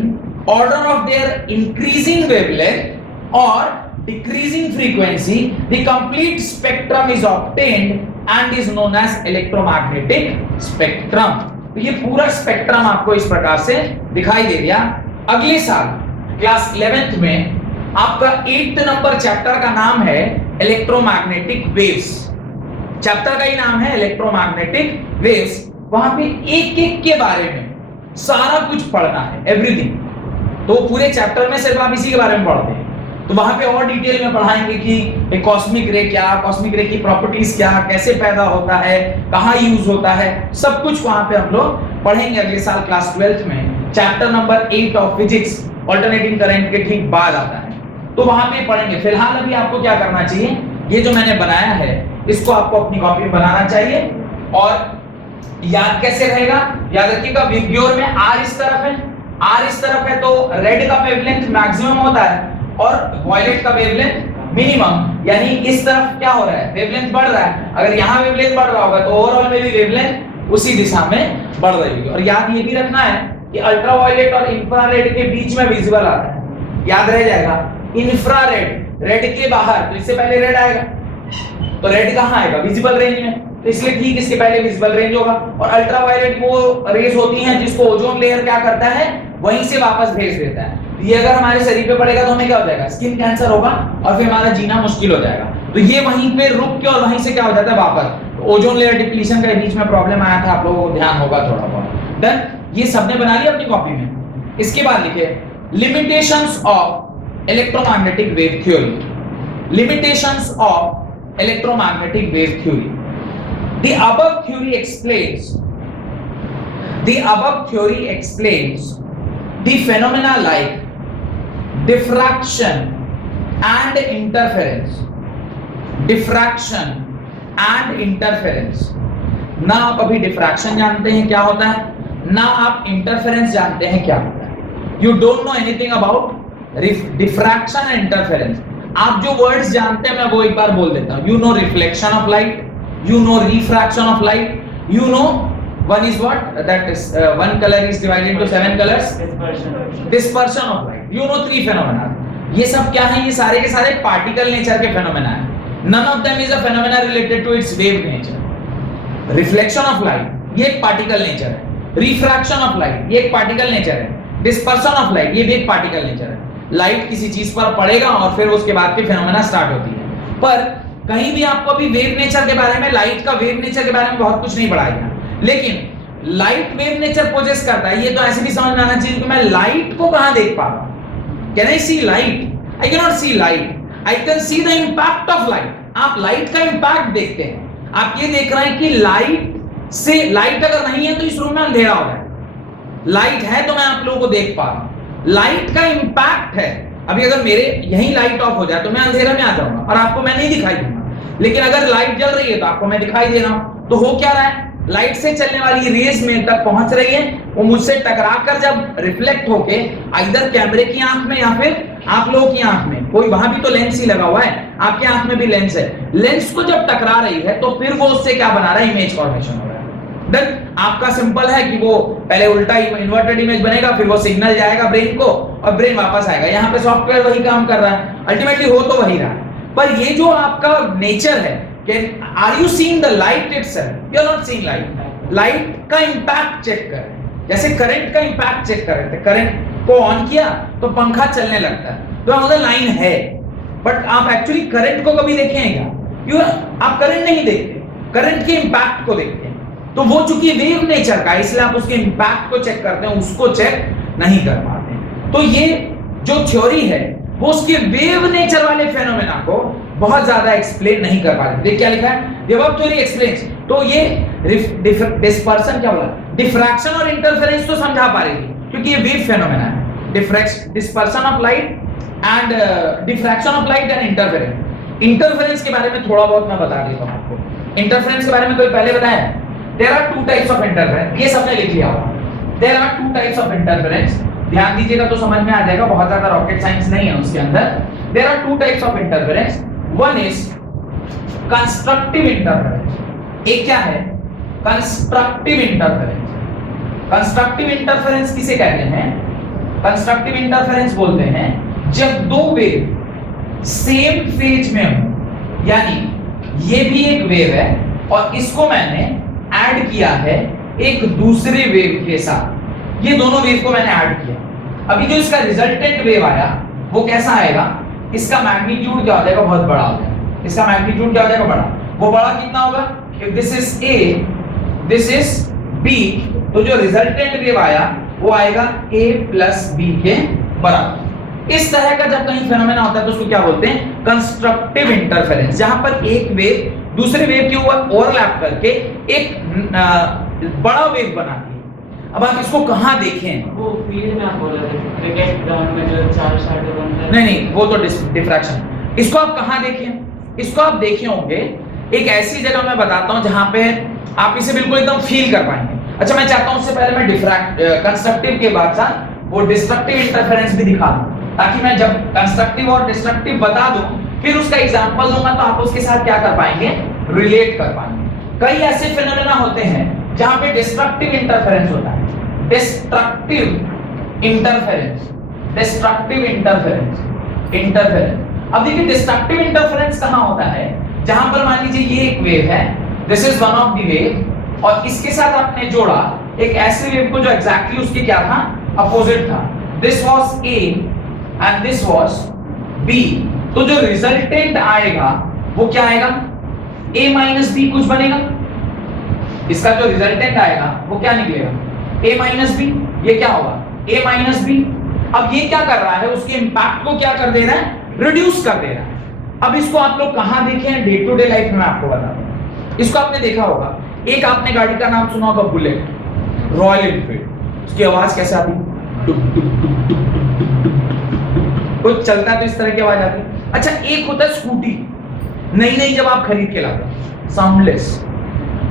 order of their increasing wavelength और decreasing frequency, the complete spectrum is obtained and is known as electromagnetic spectrum. तो ये पूरा spectrum आपको इस प्रकार से दिखाई दे दिया। अगले साल क्लास 11th में आपका 8th नंबर चैप्टर का नाम है इलेक्ट्रोमैग्नेटिक वेव्स। चैप्टर का ही नाम है इलेक्ट्रोमैग्नेटिक वेव्स। वहां पे एक एक के बारे में सारा कुछ पढ़ना है, एवरीथिंग। तो पूरे चैप्टर में सिर्फ आप इसी के बारे में पढ़ते हैं, तो वहां पे और डिटेल में पढ़ाएंगे कि कॉस्मिक रे क्या, कॉस्मिक रे की प्रॉपर्टीज क्या, कैसे पैदा होता है, कहाँ यूज होता है, सब कुछ वहां पे हम लोग पढ़ेंगे अगले साल क्लास 12th में। Chapter number 8 of physics alternating current के ठीक बाद आता है, तो वहां पे पढ़ेंगे। फिलहाल अभी आपको क्या करना चाहिए, ये जो मैंने बनाया है इसको आपको अपनी कॉपी में बनाना चाहिए। और याद कैसे रहेगा, याद रखिएगा विब्ग्योर में आर इस तरफ है, आर इस तरफ है, तो रेड का वेवलेंथ मैक्सिमम होता है और वायलेट का वेवलेंथ मिनिमम। यानी इस तरफ क्या हो रहा है, वेवलेंथ बढ़ रहा है। अगर यहाँ वेवलेंथ बढ़ रहा होगा तो ओवरऑल में भी वेवलेंथ उसी दिशा में बढ़ रही होगी। और याद ये भी रखना है कि अल्ट्रावायलेट और इंफ्रारेड के बीच में विजिबल आता है, याद रह जाएगा। इंफ्रारेड रेड के बाहर, तो इससे पहले रेड आएगा, तो रेड कहाँ आएगा, विजिबल रेंज में, तो इसलिए ठीक इसके पहले विजिबल रेंज होगा। और अल्ट्रावायलेट वो रेज होती हैं जिसको ओजोन लेयर क्या करता है, वहीं से वापस भेज देता है। ये अगर हमारे शरीर पे पड़ेगा तो हमें क्या हो जाएगा, स्किन कैंसर होगा और फिर हमारा जीना मुश्किल हो जाएगा। तो ये वहीं पे रुक के और वहीं से क्या हो जाता है वापस। तो ओजोन लेयर डिप्लीशन के बीच में प्रॉब्लम आया था, आप लोगों को ध्यान होगा थोड़ा बहुत। डन, ये सबने बना लिया अपनी कॉपी में। इसके बाद लिखे limitations of electromagnetic wave theory. Limitations of electromagnetic wave theory. The above theory explains the phenomena like diffraction and interference. Diffraction and interference. ना आप अभी डिफ्रैक्शन जानते हैं क्या होता है, ना आप इंटरफेरेंस जानते हैं क्या होता है। You don't know anything about diffraction and interference. आप जो वर्ड्स जानते हैं मैं वो एक बार बोल देता हूँ। You know reflection of light, you know refraction of light, you know one is what, that is one color is divided into 7 colors, dispersion of light, you know 3 phenomena। ये सब क्या है, ये सारे के सारे पार्टिकल नेचर के phenomena है। none of them is a phenomena related to its wave nature। Reflection of light ये एक पार्टिकल नेचर है, रिफ्रैक्शन ऑफ लाइट ये एक पार्टिकल नेचर है, डिस्पर्शन ऑफ लाइट ये भी एक पार्टिकल नेचर है। लाइट किसी चीज पर पड़ेगा और फिर उसके बाद की फेनोमेना स्टार्ट होती है। पर कहीं भी आपको अभी वेव नेचर के बारे में, लाइट का वेव नेचर के बारे में बहुत कुछ नहीं पढ़ाया गया, लेकिन लाइट वेव नेचर पोजेस करता है। ये तो ऐसे भी समझ में आना चाहिए कि मैं लाइट को कहां देख पा रहा हूं। Can I see light? I cannot see light, I can see the impact of light. आप लाइट का इंपैक्ट देखते हैं, आप ये देख रहे हैं कि लाइट से, लाइट अगर नहीं है तो इस रूम में अंधेरा हो रहा है, लाइट है तो मैं आप लोगों को देख पा रहा हूं। लाइट का इंपैक्ट है। अभी अगर मेरे यहीं लाइट ऑफ हो जाए तो मैं अंधेरे में आ जाऊंगा और आपको मैं नहीं दिखाई दूंगा, लेकिन अगर लाइट जल रही है तो आपको मैं दिखाई दे रहा हूं। तो हो क्या रहा है, लाइट से चलने वाली रेज मेरे तक पहुंच रही है, वो मुझसे टकराकर जब रिफ्लेक्ट होके इधर कैमरे की आंख में या फिर आप लोगों की आंख में, कोई वहां भी तो लेंस ही लगा हुआ है, आपकी आंख में भी लेंस है, लेंस को जब टकरा रही है तो फिर वो उससे क्या बना रहा है, इमेज फॉर्मेशन हो रहा है। देन आपका सिंपल है कि वो पहले उल्टा इन्वर्टेड इमेज बनेगा, फिर वो सिग्नल जाएगा ब्रेन को और ब्रेन वापस आएगा। यहाँ पे सॉफ्टवेयर वही काम कर रहा है, अल्टीमेटली हो तो वही रहा है। पर ये जो आपका नेचर है, are you seeing the light itself? You are not seeing light. Light का इंपैक्ट चेक करें, जैसे करंट का इंपैक्ट चेक करें। करंट को ऑन किया तो पंखा चलने लगता है, तो उधर लाइन है, बट आप एक्चुअली करंट को कभी देखे हैं क्या? क्यों आप करंट नहीं देखते, करंट के इंपैक्ट को देखते हैं। तो वो चूंकि वेव नेचर का, इसलिए आप उसके इंपैक्ट को चेक करते हैं, उसको चेक नहीं कर पाते। तो ये जो थ्योरी है वो उसके वेव नेचर वाले फेनोमेना को बहुत ज्यादा एक्सप्लेन नहीं कर पाते। देख क्या लिखा है, the above theory explains। तो ये डिस्पर्शन क्या बोला, डिफ्रैक्शन और इंटरफेरेंस तो समझा पा रही थी क्योंकि ये वेव फेनोमेना है। Dispersion of light and diffraction of light and interference. Interference के बारे में थोड़ा बहुत मैं बता देता हूं आपको। इंटरफेरेंस के बारे में कोई पहले बताया? There are 2 types of interference, ये सबने लिख लिया होगा। There are 2 types of interference, ध्यान दीजिएगा तो समझ में आ जाएगा, बहुत ज्यादा रॉकेट साइंस नहीं है उसके अंदर। There are 2 types of interference, one is constructive interference. एक क्या है, कंस्ट्रक्टिव इंटरफेरेंस। कंस्ट्रक्टिव इंटरफेरेंस किसे कहते हैं? कंस्ट्रक्टिव इंटरफेरेंस बोलते हैं जब 2 वेव सेम फेज में हो, यानी ये भी एक वेव है और इसको मैंने ऐड किया है एक दूसरे वेव के साथ। ये दोनों वेव को मैंने ऐड किया। अभी जो इसका रिजल्टेंट वेव आया वो कैसा आएगा, इसका मैग्नीट्यूड क्या हो जाएगा, बहुत बड़ा हो जाएगा। इसका मैग्नीट्यूड क्या हो जाएगा, बड़ा। वो बड़ा कितना होगा, if this is A this is B, तो जो रिजल्टेंट वेव आया वो आएगा a प्लस बी के बराबर। इस तरह का जब कहीं फेनोमेना होता है तो उसको क्या बोलते हैं, कंस्ट्रक्टिव इंटरफेरेंस, जहां पर एक वेव दूसरे वेव के ऊपर ओवरलैप करके एक बड़ा वेव बनाती है। अब आप इसको कहां देखें, वो फील्ड में आप बोल रहे थे क्रिकेट ग्राउंड में जो चार शॉट बनता है। नहीं वो तो डिफ्रैक्शन। इसको आप कहां देखें, इसको आप देखे होंगे एक ऐसी जगह मैं बताता हूं जहां पे आप इसे बिल्कुल एकदम फील कर पाएंगे। अच्छा, मैं चाहता हूं उससे पहले मैं कंस्ट्रक्टिव के बाद साथ वो डिस्ट्रक्टिव इंटरफेरेंस भी दिखा दूं, ताकि मैं जब कंस्ट्रक्टिव और डिस्ट्रक्टिव बता दूं फिर उसका एग्जांपल दूंगा तो आप उसके साथ क्या कर पाएंगे, रिलेट कर पाएंगे। कई ऐसे फिनोमेना होते हैं जहां पे डिस्ट्रक्टिव इंटरफेरेंस होता है, डिस्ट्रक्टिव इंटरफेरेंस, डिस्ट्रक्टिव इंटरफेरेंस। अब देखिए डिस्ट्रक्टिव इंटरफेरेंस कहां होता है, जहां पर मान लीजिए ये एक वेव है, this is one of the wave, और इसके साथ आपने जोड़ा एक ऐसे वेव को जो एग्जैक्टली उसके क्या था, अपोजिट था। This was A and this was B, तो जो रिजल्टेंट आएगा वो क्या आएगा, a माइनस बी कुछ बनेगा। इसका जो रिजल्टेंट आएगा वो क्या निकलेगा, a माइनस बी। ये क्या होगा, a माइनस बी। अब ये क्या कर रहा है, उसके इंपैक्ट को क्या कर दे रहा है, रिड्यूस कर दे रहा है। अब इसको आप लोग कहां देखे हैं, डे टू डे लाइफ में आपको बता दूं। इसको आपने देखा होगा, एक आपने गाड़ी का नाम सुना होगा बुलेट, रॉयल एनफील्ड। उसकी आवाज कैसे आती, टुक टुक टुक टुक टुक टुक, कुछ चलता है तो इस तरह की आवाज आती है। अच्छा, एक होता है स्कूटी, नई नई जब आप खरीद के लाते हैं, साउंडलेस।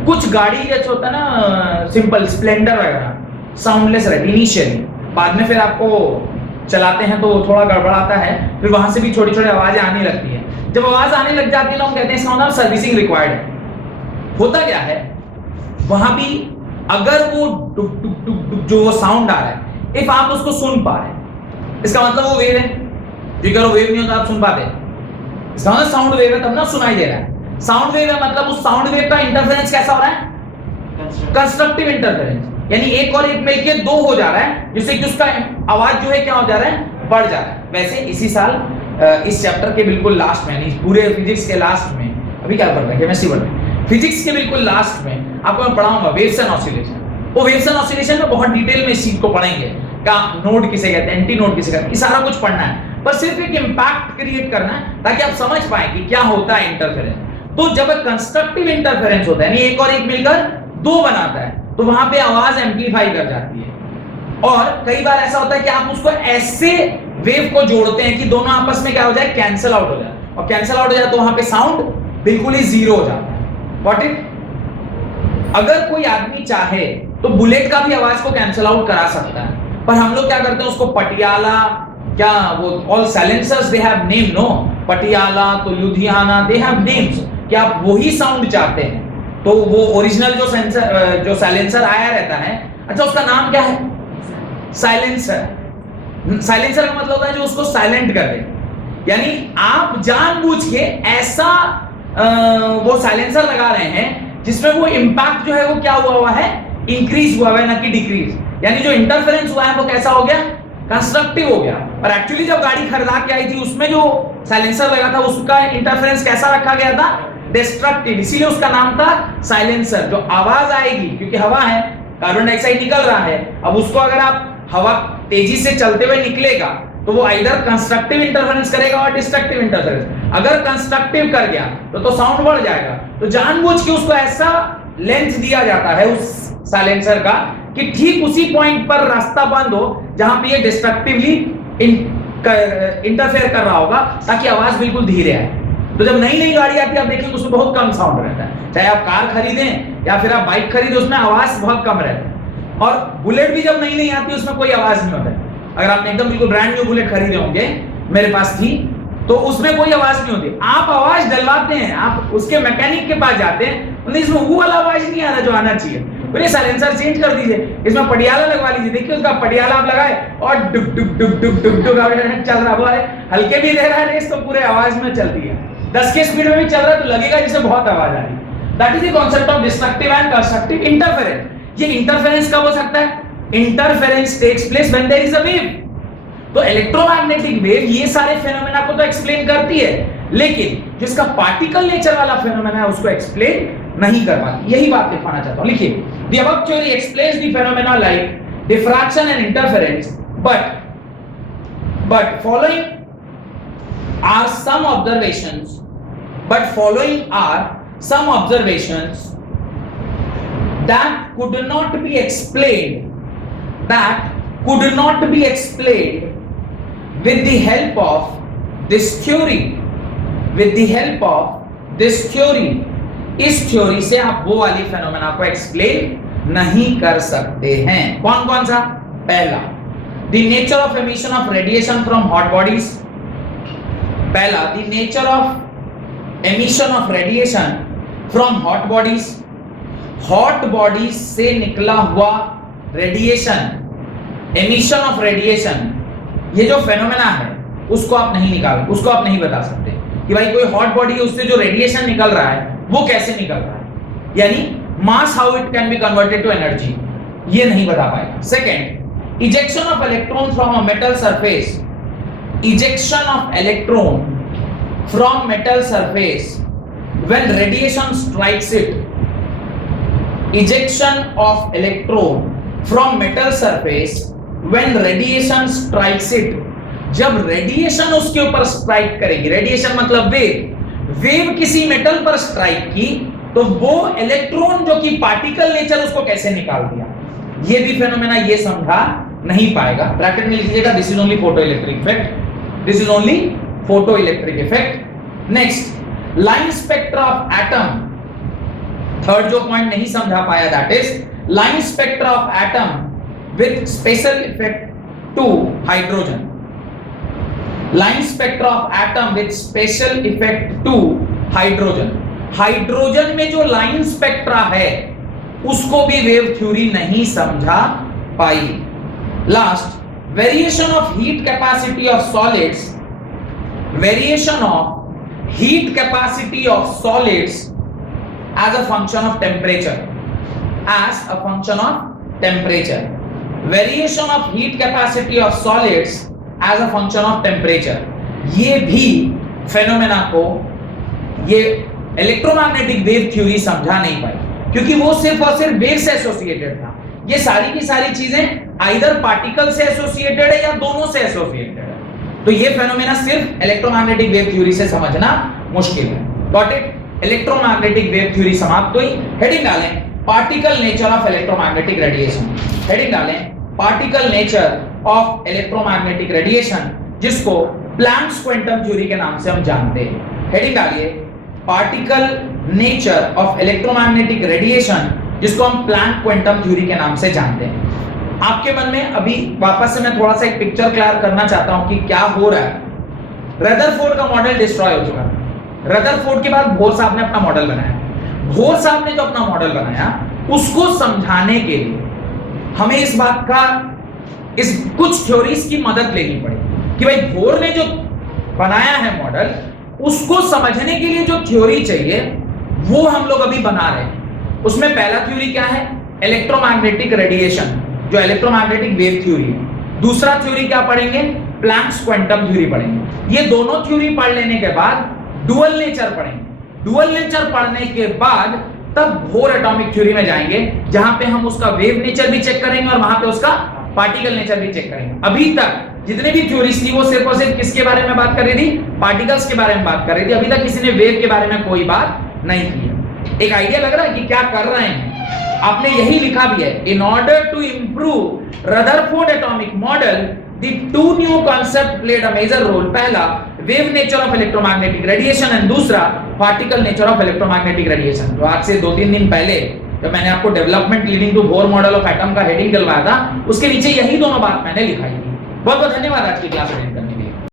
कुछ गाड़ी जैसे होता है ना सिंपल स्प्लेंडर वगैरह, साउंडलेस रहती इनिशियली, बाद में फिर आपको चलाते हैं तो थोड़ा गड़बड़ाता है, फिर वहां से भी छोटी छोटी आवाजें आने लगती है। जब आवाज आने लग जाती है ना, हम कहते हैं इसका मतलब सर्विसिंग रिक्वायर्ड है। होता क्या है, वहां भी अगर वो टुक टुक टुक टुक जो वो साउंड आ रहा है, इफ आप उसको सुन पा रहे हैं, इसका मतलब वो वेव है। जो करो वेव नहीं होता आप सुन पाते, इसका मतलब साउंड वेव है, तब ना सुनाई दे रहा है। साउंड वेव है मतलब उस साउंड वेव का इंटरफेरेंस कैसा हो रहा है, कंस्ट्रक्टिव इंटरफेरेंस, यानी एक और एक मिलके दो हो जा रहा है, जिससे कि उसका आवाज जो है क्या हो जा रहा है, बढ़ जा रहा है। वैसे इसी साल इस चैप्टर के बिल्कुल लास्ट में, यानी पूरे फिजिक्स के लास्ट में, अभी क्या पढ़ रहे हैं, केमिस्ट्री पढ़ रहे हैं, फिजिक्स के बिल्कुल लास्ट में आपको मैं पढ़ाऊंगा वेव्स एंड ऑसिलेशन। वो वेव्स एंड ऑसिलेशन में बहुत डिटेल में इस चीज को पढ़ेंगे, का नोड किसे कहते हैं, एंटी नोड किसे कहते हैं, ये सारा कुछ पढ़ना है। पर सिर्फ एक इंपैक्ट क्रिएट करना है ताकि आप समझ पाए कि क्या होता है इंटरफेरेंस। तो जब कंस्ट्रक्टिव इंटरफेरेंस होता है, यानी एक और एक मिलकर दो बनाता है, तो वहां पे आवाज एम्पलीफाई कर जाती है। और कई बार ऐसा होता है कि आप उसको ऐसे वेव को जोड़ते हैं कि दोनों आपस में क्या हो जाए, कैंसिल आउट हो जाए, और कैंसिल आउट हो जाए तो वहां पे साउंड बिल्कुल ही जीरो हो जाता है। व्हाट इट, अगर कोई आदमी चाहे तो बुलेट का भी आवाज को कैंसिल आउट करा सकता है, पर हम लोग क्या करते हैं उसको पटियाला, क्या वो all silencers they have name, no, Patiala तो लुधियाना दे हैव नेम्स, कि आप वही साउंड चाहते हैं तो वो ओरिजिनल जो साइलेंसर आया रहता है, अच्छा उसका नाम क्या है, साइलेंसर। साइलेंसर का मतलब होता है जो उसको साइलेंट कर दे, यानी आप जानबूझ के ऐसा वो साइलेंसर लगा रहे हैं जिसमें वो इंपैक्ट जो है वो क्या हुआ है, इंक्रीज हुआ है, ना कि डिक्रीज। यानी जो इंटरफेरेंस हुआ है वो कैसा हो गया, कंस्ट्रक्टिव हो गया। और एक्चुअली जब गाड़ी खरीदा के आई थी उसमें जो साइलेंसर लगा था उसका इंटरफेरेंस कैसा रखा गया था, डिस्ट्रक्टिव, इसीलिए उसका नाम था साइलेंसर। जो आवाज आएगी, क्योंकि हवा है, कार्बन डाइऑक्साइड निकल रहा है, अब उसको अगर आप हवा तेजी से चलते हुए निकलेगा तो वो इधर कंस्ट्रक्टिव इंटरफेरेंस करेगा और डिस्ट्रक्टिव इंटरफेरेंस। अगर कंस्ट्रक्टिव कर गया तो साउंड बढ़ जाएगा। तो जानबूझ के उसको ऐसा लेंथ दिया जाता है उस साइलेंसर का कि ठीक उसी पॉइंट पर रास्ता बंद हो जहां पे ये डिस्ट्रक्टिवली इंटरफेयर कर रहा होगा, ताकि आवाज बिल्कुल धीरे आए। तो जब नई नई गाड़ी आती है आप देखेंगे उसमें बहुत कम साउंड रहता है, चाहे आप कार खरीदें या फिर आप बाइक खरीदें, उसमें आवाज बहुत कम रहता है। और बुलेट भी जब नई नई आती है उसमें कोई आवाज नहीं होता है। अगर आपने एकदम बिल्कुल ब्रांड न्यू बुलेट खरीदे होंगे, मेरे पास थी, तो उसमें कोई आवाज नहीं होती। आप आवाज डलवाते हैं, आप उसके मैकेनिक के पास जाते हैं, इसमें वो वाला आवाज नहीं आ रहा जो आना चाहिए, बोले साइलेंसर चेंज कर दीजिए, इसमें पटियाला लगवा लीजिए। देखिए उसका पटियाला आप लगाए और डुक डुक डुक डुक डुक डुक चल रहा है, हल्के भी दे रहा है रेस तो पूरे आवाज में चलती है, 10 के स्पीड में भी चल रहा है तो लगेगा जैसे बहुत आवाज आ रही है। That is the concept of destructive and constructive interference. ये इंटरफेरेंस कब हो सकता है? Interference takes place when there is a wave. तो इलेक्ट्रोमैग्नेटिक वेव ये सारे फेनोमेना को तो एक्सप्लेन करती है, लेकिन जिसका पार्टिकल नेचर वाला फेनोमेना है उसको एक्सप्लेन नहीं कर पाती। यही बात दिखाना चाहता हूं। लिखिए, the above theory explains the phenomena like diffraction and interference, but following are some observations that could not be explained with the help of this theory, इस थ्योरी से आप वो वाली फेनोमेना को एक्सप्लेन नहीं कर सकते हैं। कौन कौन सा? पहला, the nature of emission of radiation from hot bodies। पहला, the nature of emission of radiation from hot bodies। hot bodies से निकला हुआ रेडिएशन, emission of radiation, ये जो फेनोमेना है उसको आप नहीं बता सकते कि भाई कोई हॉट बॉडी है उससे जो रेडिएशन निकल रहा है वो कैसे निकल रहा है, यानी mass how it can be converted to energy, ये नहीं बता पाएगा। Second, ejection of electron from a metal surface, when radiation strikes it, ejection of electron from metal surface when radiation strikes it, जब रेडिएशन उसके ऊपर strike करेगी, radiation मतलब wave किसी मेटल पर स्ट्राइक की तो वो इलेक्ट्रॉन जो कि पार्टिकल नेचर उसको कैसे निकाल दिया, ये भी फेनोमेना ये समझा नहीं पाएगा। ब्रैकेट में लिख लीजिएगा, this is only photo electric effect. Next, line spectra of atom, third जो पॉइंट नहीं समझा पाया that is line spectra of atom with special effect to hydrogen. Line spectra of atom with special effect to hydrogen. Hydrogen में जो line spectra है उसको भी wave theory नहीं समझा पाई। Last, variation of heat capacity of solids, as a function of temperature, variation of heat capacity of solids as a function of temperature, ये भी फेनोमेना को ये इलेक्ट्रोमैग्नेटिक वेव थ्योरी समझा नहीं पाई, क्योंकि वो सिर्फ और सिर्फ वेव से एसोसिएटेड था। ये सारी की सारी चीजें आइदर पार्टिकल से एसोसिएटेड है या दोनों से एसोसिएटेड है, तो ये फेनोमेना सिर्फ इलेक्ट्रोमैग्नेटिक वेव थ्योरी से समझना मुश्किल है। Got it? Electromagnetic wave theory समाप्त हुई। हेडिंग डालें, particle nature of electromagnetic radiation. Heading डालें, particle nature of electromagnetic radiation, जिसको प्लैंक्स क्वांटम थ्योरी के नाम से हम जानते हैं। हेडिंग डालिए, particle nature of electromagnetic radiation, जिसको हम प्लैंक क्वांटम थ्योरी के नाम से जानते हैं। आपके मन में अभी वापस से मैं थोड़ा सा एक पिक्चर क्लियर करना चाहता हूं कि क्या हो रहा है। रदरफोर्ड का मॉडल डिस्ट्रॉय हो चुका है। रदरफोर्ड के बाद बोर साहब ने अपना मॉडल बनाया। बोर साहब ने जो अपना मॉडल बनाया उसको समझाने के लिए हमें इस बात का कुछ थ्योरीज की मदद लेनी पड़ी कि भाई बोर ने जो बनाया है मॉडल, उसको समझने के लिए जो थ्योरी चाहिए वो हम लोग अभी बना रहे हैं। उसमें पहला थ्योरी क्या है? इलेक्ट्रोमैग्नेटिक रेडिएशन, जो इलेक्ट्रोमैग्नेटिक वेव थ्योरी है। दूसरा थ्योरी क्या पढ़ेंगे? प्लैंक्स क्वांटम थ्योरी पढ़ेंगे। ये दोनों थ्योरी पढ़ लेने के बाद डुअल नेचर पढ़ेंगे। डुअल नेचर पढ़ने के बाद तब बोर एटॉमिक थ्योरी में जाएंगे, जहां पे हम उसका वेव नेचर भी चेक करेंगे और वहां पे उसका पार्टिकल नेचर भी चेक करेंगे। अभी तक जितने भी थ्योरीज थी वो सिर्फ और सिर्फ किसके बारे में बात कर रही थी? पार्टिकल्स के बारे में बात कर रही थी। अभी तक किसी ने वेव के बारे में कोई बात नहीं की। एक आइडिया लग रहा है कि क्या कर रहे हैं? आपने यही लिखा भी है, in order to improve Rutherford atomic model the two new concept played a major role। पहला wave nature of electromagnetic radiation and दूसरा particle nature of electromagnetic radiation। तो आज से 2-3 दिन पहले जब मैंने आपको development leading to Bohr model of atom का हेडिंग दिलवाया था, उसके नीचे यही दोनों बात मैंने लिखाई थी। बहुत बहुत धन्यवाद आज की क्लास में।